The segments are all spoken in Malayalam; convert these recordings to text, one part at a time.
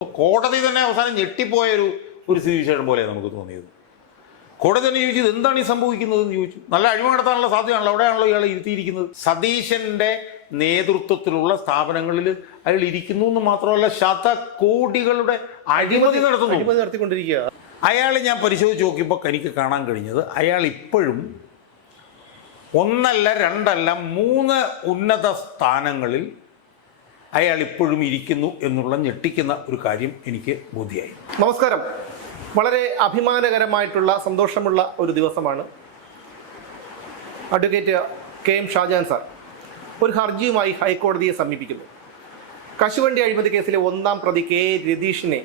കോടതി തന്നെ അവസാനം ഞെട്ടിപ്പോയൊരു സ്ഥിതിവിശേഷം പോലെ നമുക്ക് തോന്നിയത്. കോടതി തന്നെ ചോദിച്ചത് എന്താണ് ഈ സംഭവിക്കുന്നതെന്ന് ചോദിച്ചു. നല്ല അഴിമതി നടത്താനുള്ള സാധ്യതയാണല്ലോ, അവിടെയാണല്ലോ ഇയാൾ ഇരുത്തിയിരിക്കുന്നത്. സതീശന്റെ നേതൃത്വത്തിലുള്ള സ്ഥാപനങ്ങളിൽ അയാൾ ഇരിക്കുന്നു എന്ന് മാത്രമല്ല ശതകോടികളുടെ അഴിമതി നടത്തിക്കൊണ്ടിരിക്കുക. അയാൾ ഞാൻ പരിശോധിച്ച് നോക്കിയപ്പോൾ എനിക്ക് കാണാൻ കഴിഞ്ഞത് അയാൾ ഇപ്പോഴും ഒന്നല്ല രണ്ടല്ല 3 ഉന്നത സ്ഥാനങ്ങളിൽ അയാൾ ഇപ്പോഴും ഇരിക്കുന്നു എന്നുള്ള ഞെട്ടിക്കുന്ന ഒരു കാര്യം എനിക്ക് ബോധ്യമായി. നമസ്കാരം. വളരെ അഭിമാനകരമായിട്ടുള്ള സന്തോഷമുള്ള ഒരു ദിവസമാണ്. അഡ്വക്കേറ്റ് KM ഷാജഹാൻ സാർ ഒരു ഹർജിയുമായി ഹൈക്കോടതിയെ സമീപിക്കുന്നു. കശുവണ്ടി അഴിമതി കേസിലെ 1-ാം പ്രതി K രതീഷിനെ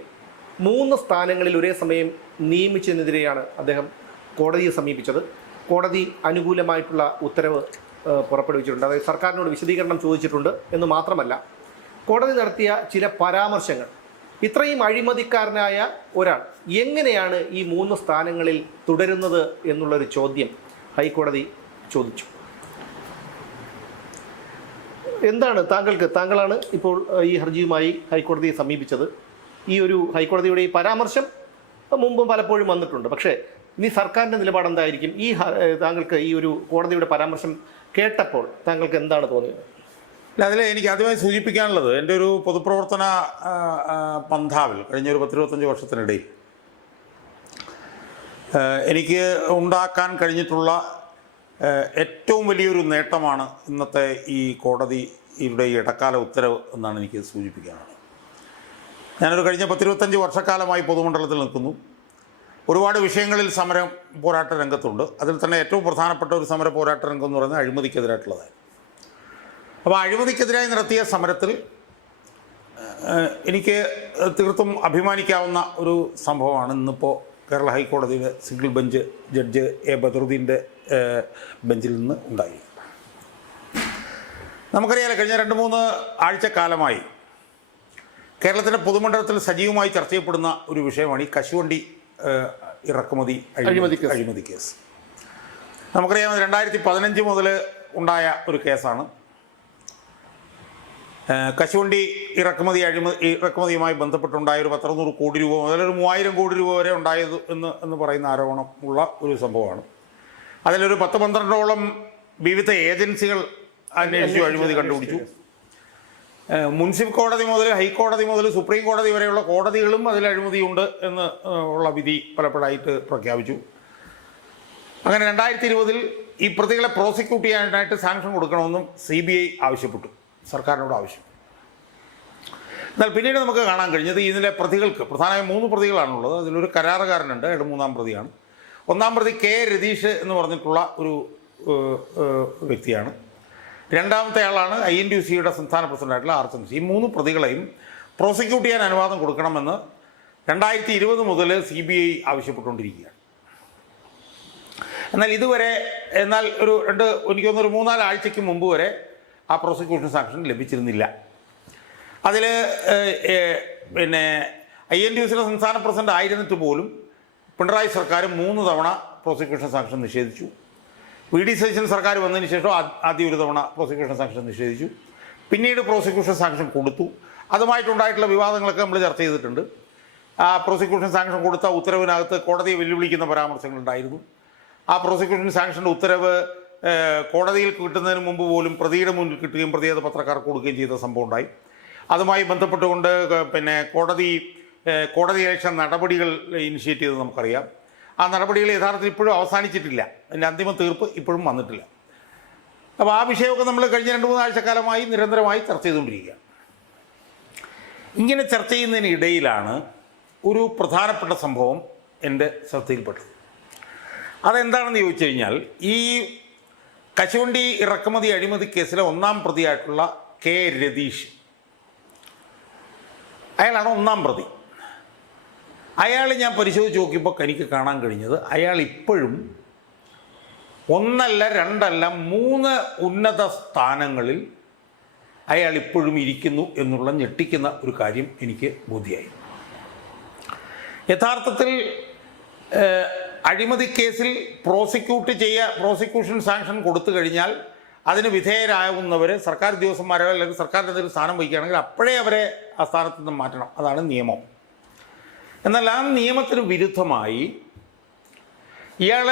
3 സ്ഥാനങ്ങളിൽ ഒരേ സമയം നിയമിച്ചതിനെതിരെയാണ് അദ്ദേഹം കോടതിയെ സമീപിച്ചത്. കോടതി അനുകൂലമായിട്ടുള്ള ഉത്തരവ് പുറപ്പെടുവിച്ചിട്ടുണ്ട്. അതായത് സർക്കാരിനോട് വിശദീകരണം ചോദിച്ചിട്ടുണ്ട് എന്ന് മാത്രമല്ല, കോടതി നടത്തിയ ചില പരാമർശങ്ങൾ, ഇത്രയും അഴിമതിക്കാരനായ ഒരാൾ എങ്ങനെയാണ് ഈ 3 സ്ഥാനങ്ങളിൽ തുടരുന്നത് എന്നുള്ളൊരു ചോദ്യം ഹൈക്കോടതി ചോദിച്ചു. എന്താണ് താങ്കളാണ് ഇപ്പോൾ ഈ ഹർജിയുമായി ഹൈക്കോടതിയെ സമീപിച്ചത്. ഈ ഒരു ഹൈക്കോടതിയുടെ ഈ പരാമർശം മുമ്പും പലപ്പോഴും വന്നിട്ടുണ്ട്. പക്ഷേ ഇനി സർക്കാരിൻ്റെ നിലപാട് എന്തായിരിക്കും? താങ്കൾക്ക് ഈ ഒരു കോടതിയുടെ പരാമർശം കേട്ടപ്പോൾ താങ്കൾക്ക് എന്താണ് തോന്നിയത്? അല്ല, അതിൽ എനിക്ക് ആദ്യമായി സൂചിപ്പിക്കാനുള്ളത്, എൻ്റെ ഒരു പൊതുപ്രവർത്തന പന്ഥാവിൽ കഴിഞ്ഞൊരു 10-25 വർഷത്തിനിടയിൽ എനിക്ക് ഉണ്ടാക്കാൻ കഴിഞ്ഞിട്ടുള്ള ഏറ്റവും വലിയൊരു നേട്ടമാണ് ഇന്നത്തെ ഈ കോടതിയുടെ ഇടക്കാല ഉത്തരവ് എന്നാണ് എനിക്ക് സൂചിപ്പിക്കാനുള്ളത്. ഞാനൊരു കഴിഞ്ഞ 10-25 വർഷക്കാലമായി പൊതുമണ്ഡലത്തിൽ നിൽക്കുന്നു. ഒരുപാട് വിഷയങ്ങളിൽ സമരം പോരാട്ട രംഗത്തുണ്ട്. അതിൽ തന്നെ ഏറ്റവും പ്രധാനപ്പെട്ട ഒരു സമര പോരാട്ട രംഗം എന്ന് പറയുന്നത് അഴിമതിക്കെതിരായിട്ടുള്ളതാണ്. അപ്പോൾ അഴിമതിക്കെതിരായി നടത്തിയ സമരത്തിൽ എനിക്ക് തീർത്തും അഭിമാനിക്കാവുന്ന ഒരു സംഭവമാണ് ഇന്നിപ്പോൾ കേരള ഹൈക്കോടതിയുടെ സിംഗിൾ ബെഞ്ച് ജഡ്ജ് A ബദറുദ്ദീൻ്റെ ബെഞ്ചിൽ നിന്ന് ഉണ്ടായി. നമുക്കറിയാലോ, കഴിഞ്ഞ 2-3 ആഴ്ചക്കാലമായി കേരളത്തിൻ്റെ പൊതുമണ്ഡലത്തിൽ സജീവമായി ചർച്ച ചെയ്യപ്പെടുന്ന ഒരു വിഷയമാണ് ഈ കശുവണ്ടി ഇറക്കുമതി അഴിമതി കേസ്. നമുക്കറിയാം, 2015 മുതൽ ഉണ്ടായ ഒരു കേസാണ്. കശുവണ്ടി ഇറക്കുമതിയുമായി ബന്ധപ്പെട്ടുണ്ടായ ഒരു 100 കോടി രൂപ മുതൽ ഒരു 3000 കോടി രൂപ വരെ ഉണ്ടായത് എന്ന് പറയുന്ന ആരോപണം ഉള്ള ഒരു സംഭവമാണ്. അതിലൊരു 10-12ഓളം വിവിധ ഏജൻസികൾ അന്വേഷിച്ചു അഴിമതി കണ്ടുപിടിച്ചു. മുനിസിപ്പൽ കോടതി മുതൽ ഹൈക്കോടതി മുതൽ സുപ്രീം കോടതി വരെയുള്ള കോടതികളും അതിൽ അഴിമതിയുണ്ട് എന്ന് ഉള്ള വിധി പലപ്പോഴായിട്ട് പ്രഖ്യാപിച്ചു. അങ്ങനെ 2020 ഈ പ്രതികളെ പ്രോസിക്യൂട്ട് ചെയ്യാനായിട്ട് സാങ്ഷൻ കൊടുക്കണമെന്നും CBI ആവശ്യപ്പെട്ടു, സർക്കാരിനോട് ആവശ്യം. എന്നാൽ പിന്നീട് നമുക്ക് കാണാൻ കഴിഞ്ഞത് ഇതിലെ പ്രതികൾക്ക് പ്രധാനമായും 3 പ്രതികളാണുള്ളത്. അതിലൊരു കരാറുകാരനുണ്ട്, അയാൾ 3-ാം പ്രതിയാണ്. 1-ാം പ്രതി K രതീഷ് എന്ന് പറഞ്ഞിട്ടുള്ള ഒരു വ്യക്തിയാണ്. 2-ാമത്തെ ആളാണ് INTUC-യുടെ സംസ്ഥാന പ്രസിഡന്റായിട്ടുള്ള R ചന്ദ്രൻ. ഈ 3 പ്രതികളെയും പ്രോസിക്യൂട്ട് ചെയ്യാൻ അനുവാദം കൊടുക്കണമെന്ന് 2020 മുതൽ CBI ആവശ്യപ്പെട്ടുകൊണ്ടിരിക്കുകയാണ്. എന്നാൽ എനിക്ക് തോന്നുന്നു ഒരു 3-4 ആഴ്ചയ്ക്ക് മുമ്പ് വരെ ആ പ്രോസിക്യൂഷൻ സാങ്ഷൻ ലഭിച്ചിരുന്നില്ല. അതിൽ INTUC-യുടെ സംസ്ഥാന പ്രസിഡന്റ് ആയിരുന്നിട്ട് പോലും പിണറായി സർക്കാർ 3 തവണ പ്രോസിക്യൂഷൻ സാങ്ഷൻ നിഷേധിച്ചു. VD സതീശൻ സർക്കാർ വന്നതിന് ശേഷം ആദ്യം ഒരു തവണ പ്രോസിക്യൂഷൻ സാങ്ഷൻ നിഷേധിച്ചു. പിന്നീട് പ്രോസിക്യൂഷൻ സാങ്ഷൻ കൊടുത്തു. അതുമായിട്ടുണ്ടായിട്ടുള്ള വിവാദങ്ങളൊക്കെ നമ്മൾ ചർച്ച ചെയ്തിട്ടുണ്ട്. ആ പ്രോസിക്യൂഷൻ സാങ്ഷൻ കൊടുത്ത ഉത്തരവിനകത്ത് കോടതിയെ വെല്ലുവിളിക്കുന്ന പരാമർശങ്ങളുണ്ടായിരുന്നു. ആ പ്രോസിക്യൂഷൻ സാങ്ഷൻ്റെ ഉത്തരവ് കോടതിയിൽ കിട്ടുന്നതിന് മുമ്പ് പോലും പ്രതിയുടെ മുന്നിൽ കിട്ടുകയും പ്രതി അത് പത്രക്കാർക്ക് കൊടുക്കുകയും ചെയ്ത സംഭവം ഉണ്ടായി. അതുമായി ബന്ധപ്പെട്ടുകൊണ്ട് കോടതി ഇലക്ഷൻ നടപടികൾ ഇനിഷ്യേറ്റ് ചെയ്തത് നമുക്കറിയാം. ആ നടപടികൾ യഥാർത്ഥത്തിൽ ഇപ്പോഴും അവസാനിച്ചിട്ടില്ല. അതിൻ്റെ അന്തിമ തീർപ്പ് ഇപ്പോഴും വന്നിട്ടില്ല. അപ്പോൾ ആ വിഷയമൊക്കെ നമ്മൾ കഴിഞ്ഞ 2-3 ആഴ്ചക്കാലമായി നിരന്തരമായി ചർച്ച ചെയ്തുകൊണ്ടിരിക്കുക. ഇങ്ങനെ ചർച്ച ചെയ്യുന്നതിനിടയിലാണ് ഒരു പ്രധാനപ്പെട്ട സംഭവം എൻ്റെ ശ്രദ്ധയിൽപ്പെട്ടത്. അതെന്താണെന്ന് ചോദിച്ചു കഴിഞ്ഞാൽ, ഈ കശുവണ്ടി ഇറക്കുമതി അഴിമതി കേസിലെ 1-ാം പ്രതിയായിട്ടുള്ള K രതീഷ്, അയാളാണ് 1-ാം പ്രതി. അയാൾ ഞാൻ പരിശോധിച്ച് നോക്കിയപ്പോൾ എനിക്ക് കാണാൻ കഴിഞ്ഞത് അയാൾ ഇപ്പോഴും 1 2 3 ഉന്നത സ്ഥാനങ്ങളിൽ അയാൾ ഇപ്പോഴും ഇരിക്കുന്നു എന്നുള്ള ഞെട്ടിക്കുന്ന ഒരു കാര്യം എനിക്ക് ബോധ്യമായി. യഥാർത്ഥത്തിൽ അഴിമതി കേസിൽ പ്രോസിക്യൂഷൻ സാങ്ഷൻ കൊടുത്തു കഴിഞ്ഞാൽ അതിന് വിധേയരാകുന്നവർ സർക്കാർ ഉദ്യോഗസ്ഥന്മാരോ അല്ലെങ്കിൽ സർക്കാരിൻ്റെ എന്തെങ്കിലും സ്ഥാനം വഹിക്കുകയാണെങ്കിൽ അപ്പോഴേ അവരെ ആ സ്ഥാനത്ത് നിന്ന് മാറ്റണം. അതാണ് നിയമം. എന്നാൽ ആ നിയമത്തിന് വിരുദ്ധമായി ഇയാൾ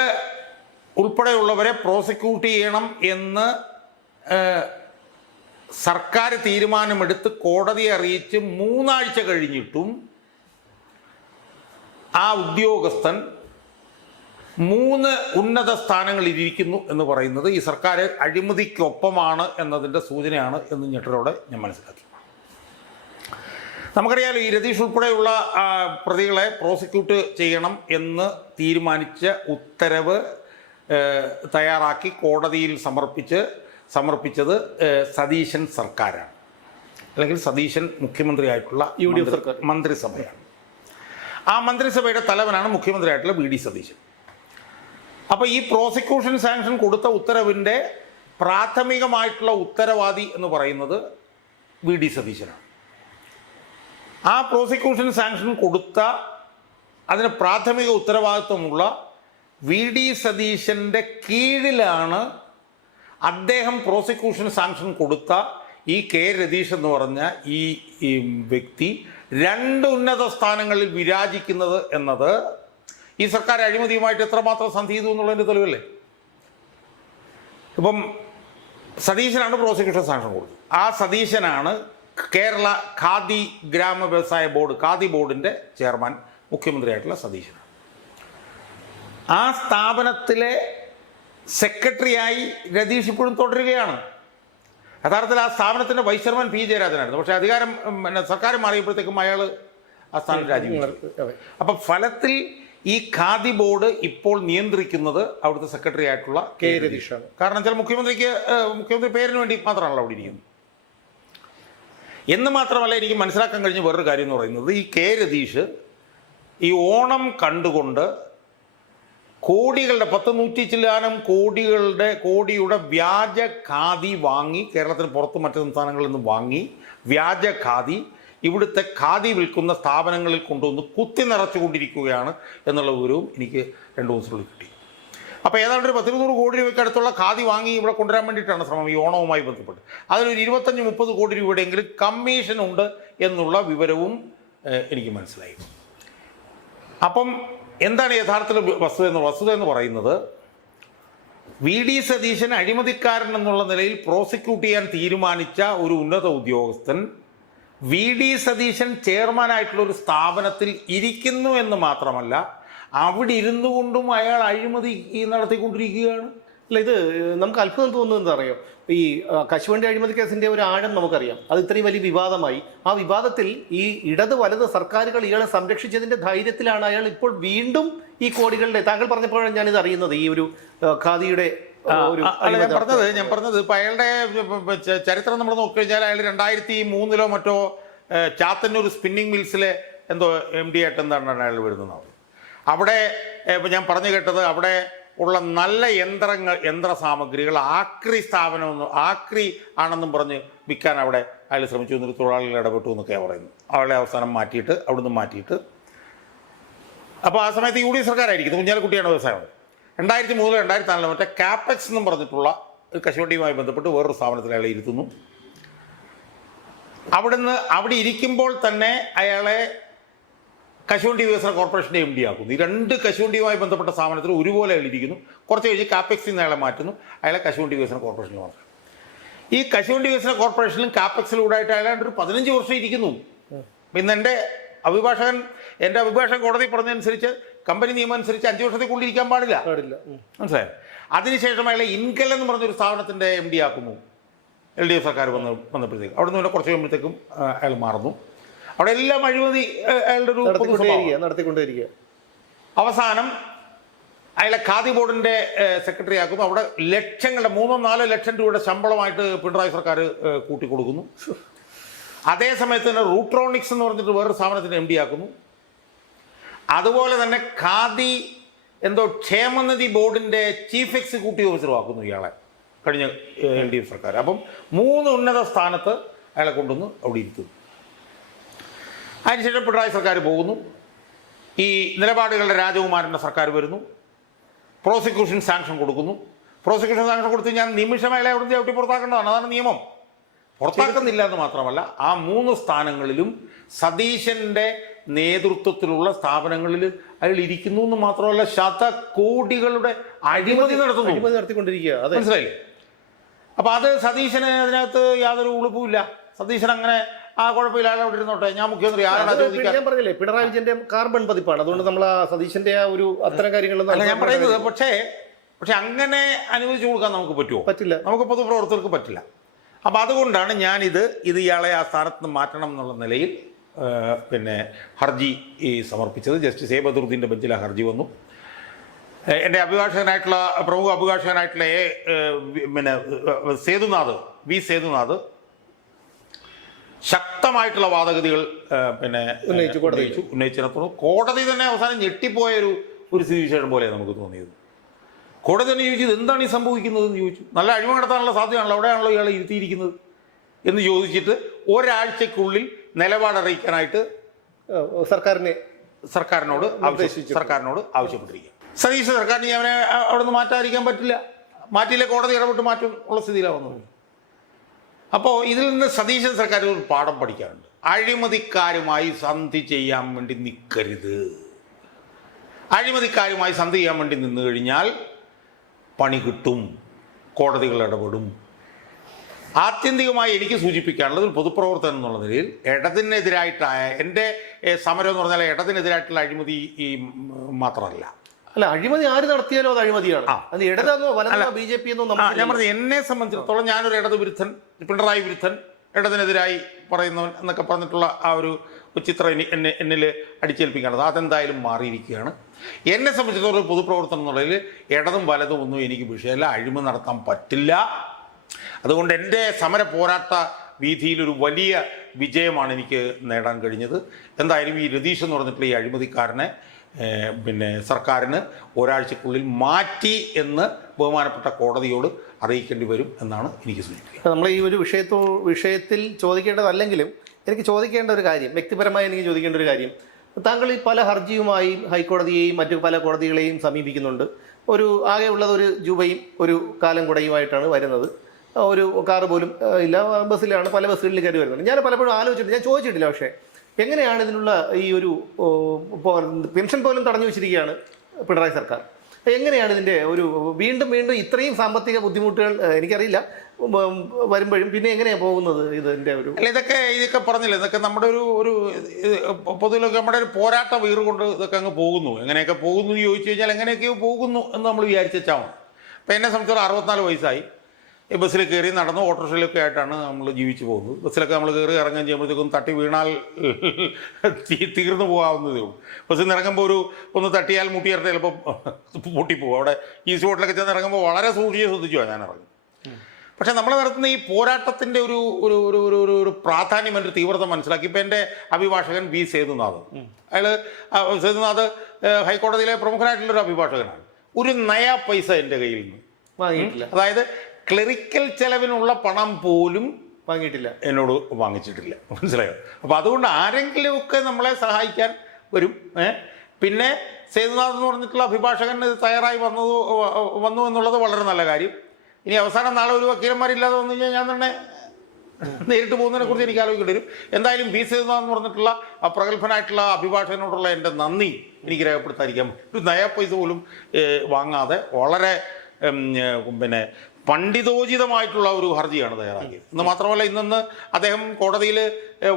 ഉൾപ്പെടെയുള്ളവരെ പ്രോസിക്യൂട്ട് ചെയ്യണം എന്ന് സർക്കാർ തീരുമാനമെടുത്ത് കോടതിയെ അറിയിച്ച് 3 ആഴ്ച കഴിഞ്ഞിട്ടും ആ ഉദ്യോഗസ്ഥൻ 3 ഉന്നത സ്ഥാനങ്ങളിൽ ഇരിക്കുന്നു എന്ന് പറയുന്നത് ഈ സർക്കാർ അഴിമതിക്കൊപ്പമാണ് എന്നതിൻ്റെ സൂചനയാണ് എന്ന് ഞെട്ടലോടെ ഞാൻ മനസ്സിലാക്കി. നമുക്കറിയാലോ, ഈ രതീഷ് ഉൾപ്പെടെയുള്ള പ്രതികളെ പ്രോസിക്യൂട്ട് ചെയ്യണം എന്ന് തീരുമാനിച്ച ഉത്തരവ് തയ്യാറാക്കി കോടതിയിൽ സമർപ്പിച്ചത് സതീശൻ സർക്കാരാണ്, അല്ലെങ്കിൽ സതീശൻ മുഖ്യമന്ത്രിയായിട്ടുള്ള UDF സർക്കാർ മന്ത്രിസഭയാണ്. ആ മന്ത്രിസഭയുടെ തലവനാണ് മുഖ്യമന്ത്രിയായിട്ടുള്ള VD സതീശൻ. അപ്പോൾ ഈ പ്രോസിക്യൂഷൻ സാങ്ഷൻ കൊടുത്ത ഉത്തരവിൻ്റെ പ്രാഥമികമായിട്ടുള്ള ഉത്തരവാദി എന്ന് പറയുന്നത് VD സതീശനാണ്. ആ പ്രോസിക്യൂഷൻ സാങ്ഷൻ കൊടുത്ത അതിന് പ്രാഥമിക ഉത്തരവാദിത്വമുള്ള VD സതീശൻ്റെ കീഴിലാണ് അദ്ദേഹം പ്രോസിക്യൂഷൻ സാങ്ഷൻ കൊടുത്ത ഈ K രതീഷ് എന്ന് പറഞ്ഞ ഈ വ്യക്തി 2 ഉന്നത സ്ഥാനങ്ങളിൽ വിരാജിക്കുന്നത് എന്നത് ഈ സർക്കാർ അഴിമതിയുമായിട്ട് എത്രമാത്രം സന്ധി ചെയ്തു എന്നുള്ളതിൻ്റെ തെളിവല്ലേ. ഇപ്പം സതീശനാണ് പ്രോസിക്യൂഷൻ സാങ്ഷൻ കൊടുത്തത്. ആ സതീശനാണ് കേരള ഖാദി ഗ്രാമ വ്യവസായ ബോർഡ്, ഖാദി ബോർഡിൻ്റെ ചെയർമാൻ മുഖ്യമന്ത്രിയായിട്ടുള്ള സതീശനാണ്. ആ സ്ഥാപനത്തിലെ സെക്രട്ടറിയായി രതീഷ് ഇപ്പോഴും തുടരുകയാണ്. യഥാർത്ഥത്തിൽ ആ സ്ഥാപനത്തിൻ്റെ വൈസ് ചെയർമാൻ P ജയരാജനായിരുന്നു. പക്ഷേ സർക്കാർ മാറിയപ്പോഴത്തേക്കും അയാൾ ആ സ്ഥാനം രാജിവെച്ചു. അപ്പം ഫലത്തിൽ ഈ ഖാദി ബോർഡ് ഇപ്പോൾ നിയന്ത്രിക്കുന്നത് അവിടുത്തെ സെക്രട്ടറി ആയിട്ടുള്ള K രതീഷാണ്. കാരണം വെച്ചാൽ മുഖ്യമന്ത്രി പേരിന് വേണ്ടി മാത്രമാണല്ലോ അവിടെ ഇരിക്കുന്നത്. എന്ന് മാത്രമല്ല, എനിക്ക് മനസ്സിലാക്കാൻ കഴിഞ്ഞ വേറൊരു കാര്യം എന്ന് പറയുന്നത്, ഈ K രതീഷ് ഈ ഓണം കണ്ടുകൊണ്ട് കോടികളുടെ 100 ചില്ലാനം കോടിയുടെ വ്യാജ ഖാദി വാങ്ങി, കേരളത്തിന് പുറത്ത് മറ്റ് സംസ്ഥാനങ്ങളിൽ നിന്ന് വാങ്ങി വ്യാജ ഖാദി ഇവിടുത്തെ ഖാദി വിൽക്കുന്ന സ്ഥാപനങ്ങളിൽ കൊണ്ടുവന്ന് കുത്തി നിറച്ചുകൊണ്ടിരിക്കുകയാണ് എന്നുള്ള വിവരവും എനിക്ക് 2 ദിവസത്തിനുള്ളിൽ കിട്ടി. അപ്പോൾ ഏതാണ്ട് ഒരു 100 കോടി രൂപയ്ക്ക് അടുത്തുള്ള ഖാദി വാങ്ങി ഇവിടെ കൊണ്ടുവരാൻ വേണ്ടിയിട്ടാണ് ശ്രമം ഈ ഓണവുമായി ബന്ധപ്പെട്ട്. അതിലൊരു 25-30 കോടി രൂപയുടെയെങ്കിലും കമ്മീഷൻ ഉണ്ട് എന്നുള്ള വിവരവും എനിക്ക് മനസ്സിലായി. അപ്പം എന്താണ് യഥാർത്ഥത്തിൽ വസ്തുത എന്ന് പറയുന്നത്, VD സതീശൻ അഴിമതിക്കാരൻ എന്നുള്ള നിലയിൽ പ്രോസിക്യൂട്ട് ചെയ്യാൻ തീരുമാനിച്ച ഒരു ഉന്നത ഉദ്യോഗസ്ഥൻ VD സതീശൻ ചെയർമാനായിട്ടുള്ള ഒരു സ്ഥാപനത്തിൽ ഇരിക്കുന്നു എന്ന് മാത്രമല്ല, അവിടെ ഇരുന്നു കൊണ്ടും അയാൾ അഴിമതി നടത്തിക്കൊണ്ടിരിക്കുകയാണ്. അല്ല, ഇത് നമുക്ക് അത്ഭുതം തോന്നുന്നത് എന്താ അറിയോ, ഈ കശുവണ്ടി അഴിമതി കേസിന്റെ ഒരു ആഴം നമുക്കറിയാം. അത് ഇത്രയും വലിയ വിവാദമായി. ആ വിവാദത്തിൽ ഈ ഇടത് വലത് സർക്കാരുകൾ ഇയാളെ സംരക്ഷിച്ചതിന്റെ ധൈര്യത്തിലാണ് അയാൾ ഇപ്പോൾ വീണ്ടും ഈ കോടികളുടെ, താങ്കൾ പറഞ്ഞപ്പോഴാണ് ഞാനിത് അറിയുന്നത്, ഈ ഒരു ഖാദിയുടെ ഞാൻ പറഞ്ഞത് ഇപ്പൊ അയാളുടെ ചരിത്രം നമ്മൾ നോക്കിക്കഴിഞ്ഞാൽ അയാൾ 2003 മറ്റോ ചാത്തന്നൂർ സ്പിന്നിങ് മിൽസിലെ എന്തോ MD ആയിട്ട് എന്താണ് അയാൾ വരുന്നത്. അവിടെ ഇപ്പം ഞാൻ പറഞ്ഞു കേട്ടത്, അവിടെ ഉള്ള നല്ല യന്ത്ര സാമഗ്രികൾ ആക്രി ആണെന്നും പറഞ്ഞ് വിൽക്കാൻ അവിടെ അയാൾ ശ്രമിച്ചു എന്നൊരു തൊഴിലാളികൾ ഇടപെട്ടു എന്നൊക്കെയാണ് പറയുന്നത്. അവളെ അവസാനം അവിടുന്ന് മാറ്റിയിട്ട് അപ്പോൾ ആ സമയത്ത് UDF സർക്കാരായിരിക്കും, കുഞ്ഞാലിക്കുട്ടിയാണ് വ്യവസായം. 2003 2004 മറ്റേ കാപ്പെക്സ് എന്നും പറഞ്ഞിട്ടുള്ള കശുവണ്ടിയുമായി ബന്ധപ്പെട്ട് വേറൊരു സ്ഥാപനത്തിൽ അയാളെ ഇരുത്തുന്നു. അവിടെ ഇരിക്കുമ്പോൾ തന്നെ അയാളെ കശുവണ്ടി വികസന കോർപ്പറേഷൻ്റെ MD ആക്കുന്നു. ഈ 2 കശുവണ്ടിയുമായി ബന്ധപ്പെട്ട സ്ഥാപനത്തിൽ ഒരുപോലെ അയാൾ ഇരിക്കുന്നു. കുറച്ച് കഴിഞ്ഞ് കാപ്പെക്സിൽ നിന്ന് അയാളെ മാറ്റുന്നു, അയാളെ കശുവണ്ടി വികസന കോർപ്പറേഷനിൽ മാറ്റുന്നു. ഈ കശുവണ്ടി വികസന കോർപ്പറേഷനിലും കാപ്പെക്സിലൂടായിട്ട് അയാളാണ്ട് ഒരു 15 വർഷം ഇരിക്കുന്നു. ഇന്ന് എൻ്റെ അഭിഭാഷകൻ കോടതി പറഞ്ഞതനുസരിച്ച് കമ്പനി നിയമം അനുസരിച്ച് 5 വർഷത്തിൽ കൊണ്ടിരിക്കാൻ പാടില്ല. മനസ്സിലായോ? അതിനുശേഷം അയാളെ ഇൻകൽ എന്ന് പറഞ്ഞൊരു സ്ഥാപനത്തിൻ്റെ MD ആക്കുന്നു. LDF സർക്കാർ വന്നപ്പോഴത്തേക്കും അവിടെ നിന്ന് കുറച്ച് കഴിയുമ്പോഴത്തേക്കും അയാൾ മാറുന്നു. അവിടെ എല്ലാം അഴിമതി അയാളുടെ ഒരു നടത്തിക്കൊണ്ടിരിക്കുക. അവസാനം അയാളെ ഖാദി ബോർഡിൻ്റെ സെക്രട്ടറി ആക്കുന്നു. അവിടെ ലക്ഷങ്ങളുടെ 3-4 ലക്ഷം രൂപയുടെ ശമ്പളമായിട്ട് പിണറായി സർക്കാർ കൂട്ടിക്കൊടുക്കുന്നു. അതേ സമയത്ത് തന്നെ റൂട്രോണിക്സ് എന്ന് പറഞ്ഞിട്ട് വേറൊരു സ്ഥാപനത്തിന് MD ആക്കുന്നു. അതുപോലെ തന്നെ ഖാദി ക്ഷേമനിധി ബോർഡിൻ്റെ ചീഫ് എക്സിക്യൂട്ടീവ് ഓഫീസറും ആക്കുന്നു ഇയാളെ കഴിഞ്ഞ LDF സർക്കാർ. അപ്പം 3 ഉന്നത സ്ഥാനത്ത് അയാളെ കൊണ്ടുവന്ന് അവിടെ ഇരുത്തുന്നു. അതിനുശേഷം പിണറായി സർക്കാർ പോകുന്നു. ഈ നിലപാടുകളുടെ രാജകുമാരൻ്റെ സർക്കാർ വരുന്നു. പ്രോസിക്യൂഷൻ സാങ്ഷൻ കൊടുക്കുന്നു. പ്രോസിക്യൂഷൻ സാങ്ഷൻ കൊടുത്ത് ഞാൻ നിമിഷമേലെ അവിടുന്ന് ചവിട്ടി പുറത്താക്കേണ്ടതാണ്. അതാണ് നിയമം. പുറത്താക്കുന്നില്ല എന്ന് മാത്രമല്ല, ആ 3 സ്ഥാനങ്ങളിലും സതീശൻ്റെ നേതൃത്വത്തിലുള്ള സ്ഥാപനങ്ങളിൽ അയാൾ ഇരിക്കുന്നു എന്ന് മാത്രമല്ല, ശതകോടികളുടെ അഴിമതി നടത്തിക്കൊണ്ടിരിക്കുക. മനസ്സിലായില്ലേ? അപ്പൊ അത് സതീശന് അതിനകത്ത് യാതൊരു ഉളുപ്പുമില്ല. സതീശൻ അങ്ങനെ ആ കുഴപ്പമില്ല, അയാൾ അവിടെ ഇരുന്നോട്ടെ, ഞാൻ മുഖ്യമന്ത്രി ആരാണ് ചോദിക്കാൻ. ഞാൻ പറഞ്ഞില്ലേ, പിണറായി വിജയന്റെ കാർബൺ പതിപ്പാണ്. അതുകൊണ്ട് നമ്മൾ ആ സതീശന്റെ ആ ഒരു അത്തരം കാര്യങ്ങളൊന്നും ഞാൻ പറയുന്നത്. പക്ഷെ അങ്ങനെ അനുവദിച്ചു കൊടുക്കാൻ നമുക്ക് പറ്റില്ല. നമുക്ക് പൊതുപ്രവർത്തകർക്ക് പറ്റില്ല. അപ്പം അതുകൊണ്ടാണ് ഞാനിത് ഇയാളെ ആ സ്ഥാനത്ത് നിന്ന് മാറ്റണം എന്നുള്ള നിലയിൽ പിന്നെ ഹർജി സമർപ്പിച്ചത്. ജസ്റ്റിസ് എ ബദറുദ്ദീൻ്റെ ബെഞ്ചിൽ ആ ഹർജി വന്നു. എൻ്റെ അഭിഭാഷകനായിട്ടുള്ള പ്രമുഖ അഭിഭാഷകനായിട്ടുള്ള പിന്നെ വി സേതുനാഥ് ശക്തമായിട്ടുള്ള വാദഗതികൾ പിന്നെ ഉന്നയിച്ചിടത്തോളം കോടതി തന്നെ അവസാനം ഞെട്ടിപ്പോയ ഒരു സ്ഥിതിവിശേഷം പോലെ നമുക്ക് തോന്നിയത്. കോടതി തന്നെ ചോദിച്ചത് എന്താണ് ഈ സംഭവിക്കുന്നതെന്ന് ചോദിച്ചു. നല്ല അഴിമതി നടത്താനുള്ള സാധ്യതയാണല്ലോ, അവിടെയാണല്ലോ ഇയാളെ ഇരുത്തിയിരിക്കുന്നത് എന്ന് ചോദിച്ചിട്ട് ഒരാഴ്ചക്കുള്ളിൽ നിലപാടറിയിക്കാനായിട്ട് സർക്കാരിനോട് ആവശ്യപ്പെട്ടിരിക്കുക. സതീശ സർക്കാരിന് അവനെ അവിടെ നിന്ന് മാറ്റാതിരിക്കാൻ പറ്റില്ല. മാറ്റിയില്ലേ കോടതി ഇടപെട്ട് മാറ്റും ഉള്ള സ്ഥിതിയിലാണ് വന്നത്. അപ്പോൾ ഇതിൽ നിന്ന് സതീശൻ സർക്കാർ ഒരു പാഠം പഠിക്കാറുണ്ട്. അഴിമതിക്കാരുമായി സന്ധി ചെയ്യാൻ വേണ്ടി നിൽക്കരുത്. അഴിമതിക്കാരുമായി സന്ധി ചെയ്യാൻ വേണ്ടി നിന്ന് കഴിഞ്ഞാൽ പണി കിട്ടും, കോടതികൾ ഇടപെടും. ആത്യന്തികമായി എനിക്ക് സൂചിപ്പിക്കാനുള്ളത് ഒരു പൊതുപ്രവർത്തകൻ എന്നുള്ള നിലയിൽ ഇടതിനെതിരായിട്ടായ എൻ്റെ സമരം എന്ന് പറഞ്ഞാൽ ഇടതിനെതിരായിട്ടുള്ള അഴിമതി മാത്രമല്ല. അല്ല, അഴിമതി ആര് നടത്തിയാലോ അത് അഴിമതിയാണ്. അത് ഇടതെന്നോ വലതെന്നോ BJP എന്നോ ഞാൻ പറഞ്ഞത്, എന്നെ സംബന്ധിച്ചിടത്തോളം ഞാനൊരു ഇടത് വിരുദ്ധൻ, പിണറായി വിരുദ്ധൻ, ഇടതിനെതിരായി പറയുന്നവൻ എന്നൊക്കെ പറഞ്ഞിട്ടുള്ള ആ ഒരു ചിത്രം എന്നിൽ അടിച്ചേൽപ്പിക്കേണ്ടത് അതെന്തായാലും മാറിയിരിക്കുകയാണ്. എന്നെ സംബന്ധിച്ചിടത്തോളം ഒരു പൊതുപ്രവർത്തനം എന്നുള്ളതിൽ ഇടതും വലതും ഒന്നും എനിക്ക് വിഷയമല്ല. അഴിമതി നടത്താൻ പറ്റില്ല. അതുകൊണ്ട് എൻ്റെ സമര പോരാട്ട വീതിയിലൊരു വലിയ വിജയമാണ് എനിക്ക് നേടാൻ കഴിഞ്ഞത്. എന്തായാലും ഈ രതീഷ് എന്ന് പറഞ്ഞിട്ടുള്ള ഈ അഴിമതിക്കാരനെ പിന്നെ സർക്കാരിന് ഒരാഴ്ചക്കുള്ളിൽ മാറ്റി എന്ന് ബഹുമാനപ്പെട്ട കോടതിയോട് അറിയിക്കേണ്ടി വരും എന്നാണ് എനിക്ക് സൂചിപ്പിക്കുന്നത്. നമ്മൾ ഈ ഒരു വിഷയത്തിൽ ചോദിക്കേണ്ടതല്ലെങ്കിലും എനിക്ക് ചോദിക്കേണ്ട ഒരു കാര്യം, വ്യക്തിപരമായി എനിക്ക് ചോദിക്കേണ്ട ഒരു കാര്യം, താങ്കൾ ഈ പല ഹർജിയുമായും ഹൈക്കോടതിയെയും മറ്റു പല കോടതികളെയും സമീപിക്കുന്നുണ്ട്. ആകെ ഉള്ളത് ഒരു ജൂബയും ഒരു കാലം കുടയുമായിട്ടാണ് വരുന്നത്. ഒരു കാറ് പോലും ഇല്ല, ബസ്സിലാണ്, പല ബസ്സുകളിൽ കയറി വരുന്നത്. ഞാൻ പലപ്പോഴും ആലോചിച്ചിട്ട്, ഞാൻ ചോദിച്ചിട്ടില്ല, പക്ഷേ എങ്ങനെയാണ് ഇതിനുള്ള ഈ ഒരു പെൻഷൻ പോലും തടഞ്ഞു വെച്ചിരിക്കുകയാണ് പിണറായി സർക്കാർ. എങ്ങനെയാണ് ഇതിൻ്റെ വീണ്ടും ഇത്രയും സാമ്പത്തിക ബുദ്ധിമുട്ടുകൾ എനിക്കറിയില്ല വരുമ്പോഴും പിന്നെ എങ്ങനെയാണ് പോകുന്നത് ഇതിൻ്റെ അല്ല, ഇതൊക്കെ പറഞ്ഞില്ല, ഇതൊക്കെ നമ്മുടെ ഒരു പൊതുവിലൊക്കെ നമ്മുടെ ഒരു പോരാട്ട വീറ് കൊണ്ട് ഇതൊക്കെ അങ്ങ് പോകുന്നു. എങ്ങനെയൊക്കെ പോകുന്നു എന്ന് ചോദിച്ചു കഴിഞ്ഞാൽ എങ്ങനെയൊക്കെയോ പോകുന്നു എന്ന് നമ്മൾ വിചാരിച്ചാണ്. അപ്പം എന്നെ സംബന്ധിച്ചിടത്തോളം 64 വയസ്സായി. ഈ ബസ്സിൽ കയറി നടന്ന് ഓട്ടോറിക്ഷയിലൊക്കെ ആയിട്ടാണ് നമ്മൾ ജീവിച്ചു പോകുന്നത്. ബസ്സിലൊക്കെ നമ്മൾ കയറി ഇറങ്ങാൻ ചെയ്യുമ്പോഴത്തേക്കും തട്ടി വീണാൽ തീർന്നു പോകാവുന്നതേ ഉള്ളൂ. ബസ്സിൽ നിന്ന് ഇറങ്ങുമ്പോൾ ഒന്ന് തട്ടിയാൽ മുട്ടിയിറട്ട് ചിലപ്പോൾ പൊട്ടിപ്പോകും. അവിടെ ഈ സ്പോട്ടിലൊക്കെ ചെന്ന് ഇറങ്ങുമ്പോൾ വളരെ ശ്രദ്ധിച്ചുവാണ് ഞാൻ ഇറങ്ങും. പക്ഷേ നമ്മൾ നടത്തുന്ന ഈ പോരാട്ടത്തിൻ്റെ ഒരു പ്രാധാന്യം, എൻ്റെ തീവ്രത മനസ്സിലാക്കി. ഇപ്പം എൻ്റെ അഭിഭാഷകൻ വി സേതുനാഥ്, സേതുനാഥ് ഹൈക്കോടതിയിലെ പ്രമുഖനായിട്ടുള്ളൊരു അഭിഭാഷകനാണ്. ഒരു നയാ പൈസ എൻ്റെ കയ്യിൽ നിന്ന് വാങ്ങിയിട്ടില്ല. അതായത് ക്ലറിക്കൽ ചെലവിനുള്ള പണം പോലും എന്നോട് വാങ്ങിച്ചിട്ടില്ല. മനസ്സിലായോ? അപ്പോൾ അതുകൊണ്ട് ആരെങ്കിലുമൊക്കെ നമ്മളെ സഹായിക്കാൻ വരും. പിന്നെ സേതുനാഥ് എന്ന് പറഞ്ഞിട്ടുള്ള അഭിഭാഷകൻ തയ്യാറായി വന്നു എന്നുള്ളത് വളരെ നല്ല കാര്യം. ഇനി അവസാനം നാളെ ഒരു വക്കീലന്മാരില്ലാതെ വന്നു കഴിഞ്ഞാൽ ഞാൻ തന്നെ നേരിട്ട് പോകുന്നതിനെ കുറിച്ച് എനിക്ക് ആലോചിക്കേണ്ടി വരും. എന്തായാലും വി സേതുനാഥ് എന്ന് പറഞ്ഞിട്ടുള്ള പ്രഗത്ഭനായിട്ടുള്ള അഭിഭാഷകനോടുള്ള എൻ്റെ നന്ദി എനിക്ക് രേഖപ്പെടുത്താതിരിക്കാൻ ഒരു നയാ പൈസ പോലും വാങ്ങാതെ വളരെ പിന്നെ പണ്ഡിതോചിതമായിട്ടുള്ള ഒരു ഹർജിയാണ് തയ്യാറാക്കിയത്. എന്ന് മാത്രമല്ല, ഇന്ന് അദ്ദേഹം കോടതിയിൽ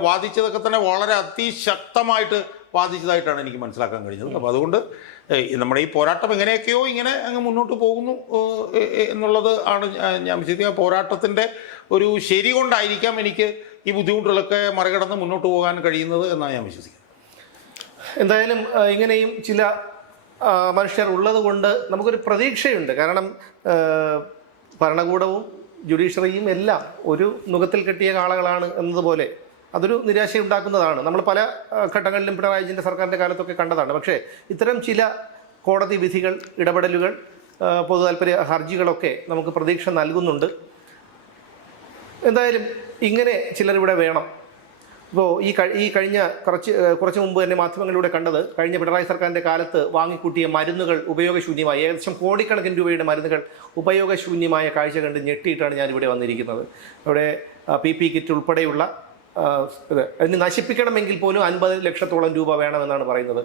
വാദിച്ചതൊക്കെ തന്നെ വളരെ അതിശക്തമായിട്ട് വാദിച്ചതായിട്ടാണ് എനിക്ക് മനസ്സിലാക്കാൻ കഴിഞ്ഞത്. അപ്പോൾ അതുകൊണ്ട് നമ്മുടെ ഈ പോരാട്ടം എങ്ങനെയൊക്കെയോ ഇങ്ങനെ അങ്ങ് മുന്നോട്ട് പോകുന്നു എന്നുള്ളത് ആണ് ഞാൻ വിശ്വസിക്കുക. പോരാട്ടത്തിൻ്റെ ഒരു ശരി കൊണ്ടായിരിക്കാം എനിക്ക് ഈ ബുദ്ധിമുട്ടുകളൊക്കെ മറികടന്ന് മുന്നോട്ട് പോകാൻ കഴിയുന്നത് എന്നാണ് ഞാൻ വിശ്വസിക്കുന്നത്. എന്തായാലും ഇങ്ങനെയും ചില മനുഷ്യർ ഉള്ളത് കൊണ്ട് നമുക്കൊരു പ്രതീക്ഷയുണ്ട്. കാരണം ഭരണകൂടവും ജുഡീഷ്യറിയും എല്ലാം ഒരു നുകത്തിൽ കെട്ടിയ കാളകളാണ് എന്നതുപോലെ അതൊരു നിരാശയുണ്ടാക്കുന്നതാണ്. നമ്മൾ പല ഘട്ടങ്ങളിലും പിണറായി വിജയൻ്റെ സർക്കാരിൻ്റെ കാലത്തൊക്കെ കണ്ടതാണ്. പക്ഷേ ഇത്തരം ചില കോടതി വിധികൾ, ഇടപെടലുകൾ, പൊതു താൽപ്പര്യ ഹർജികളൊക്കെ നമുക്ക് പ്രതീക്ഷ നൽകുന്നുണ്ട്. എന്തായാലും ഇങ്ങനെ ചിലരിവിടെ വേണം. ഇപ്പോൾ ഈ കഴിഞ്ഞ കുറച്ച് മുമ്പ് തന്നെ മാധ്യമങ്ങളിലൂടെ കണ്ടത്, കഴിഞ്ഞ പിണറായി സർക്കാരിൻ്റെ കാലത്ത് വാങ്ങിക്കൂട്ടിയ മരുന്നുകൾ ഉപയോഗശൂന്യമായി, ഏകദേശം കോടിക്കണക്കിന് രൂപയുടെ മരുന്നുകൾ ഉപയോഗശൂന്യമായ കാഴ്ച കണ്ട് ഞെട്ടിയിട്ടാണ് ഞാനിവിടെ വന്നിരിക്കുന്നത്. ഇവിടെ PP കിറ്റ് ഉൾപ്പെടെയുള്ള അതിന് നശിപ്പിക്കണമെങ്കിൽ പോലും 50 ലക്ഷത്തോളം രൂപ വേണമെന്നാണ് പറയുന്നത്.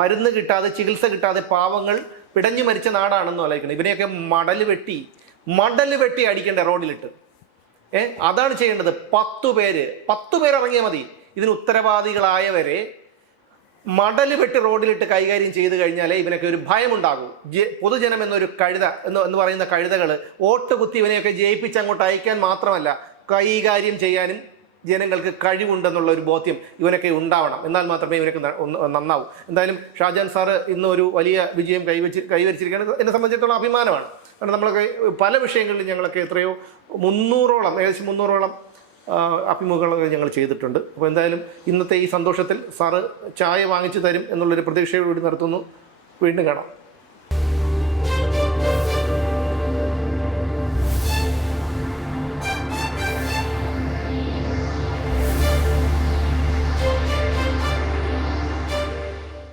മരുന്ന് കിട്ടാതെ, ചികിത്സ കിട്ടാതെ പാവങ്ങൾ പിടഞ്ഞു മരിച്ച നാടാണെന്ന് ആലോചിക്കണം. ഇവരെയൊക്കെ മടല് വെട്ടി അടിക്കേണ്ട റോഡിലിട്ട്. അതാണ് ചെയ്യേണ്ടത്. 10 പേര് ഇറങ്ങിയാൽ മതി. ഇതിന് ഉത്തരവാദികളായവരെ മടല് വെട്ടി റോഡിലിട്ട് കൈകാര്യം ചെയ്ത് കഴിഞ്ഞാലേ ഇവനൊക്കെ ഒരു ഭയമുണ്ടാകും. പൊതുജനം എന്നൊരു എന്ന് പറയുന്ന കഴുതകൾ വോട്ട് കുത്തി ഇവനെയൊക്കെ ജയിപ്പിച്ച് അങ്ങോട്ട് അയക്കാൻ മാത്രമല്ല, കൈകാര്യം ചെയ്യാനും ജനങ്ങൾക്ക് കഴിവുണ്ടെന്നുള്ള ഒരു ബോധ്യം ഇവനൊക്കെ ഉണ്ടാവണം. എന്നാൽ മാത്രമേ ഇവനൊക്കെ നന്നാവൂ. എന്തായാലും ഷാജഹാൻ സാറ് ഇന്ന് ഒരു വലിയ വിജയം കൈവരിച്ചിരിക്കുകയാണ്. എന്നെ സംബന്ധിച്ചിടത്തോളം അഭിമാനമാണ്. കാരണം നമ്മളൊക്കെ പല വിഷയങ്ങളിലും ഞങ്ങളൊക്കെ ഏകദേശം 300ഓളം അഭിമുഖങ്ങളൊക്കെ ഞങ്ങൾ ചെയ്തിട്ടുണ്ട്. അപ്പോൾ എന്തായാലും ഇന്നത്തെ ഈ സന്തോഷത്തിൽ സാറ് ചായ വാങ്ങിച്ചു തരും എന്നുള്ളൊരു പ്രതീക്ഷയോടുകൂടി നിർത്തുന്നു. വീണ്ടും കാണാം.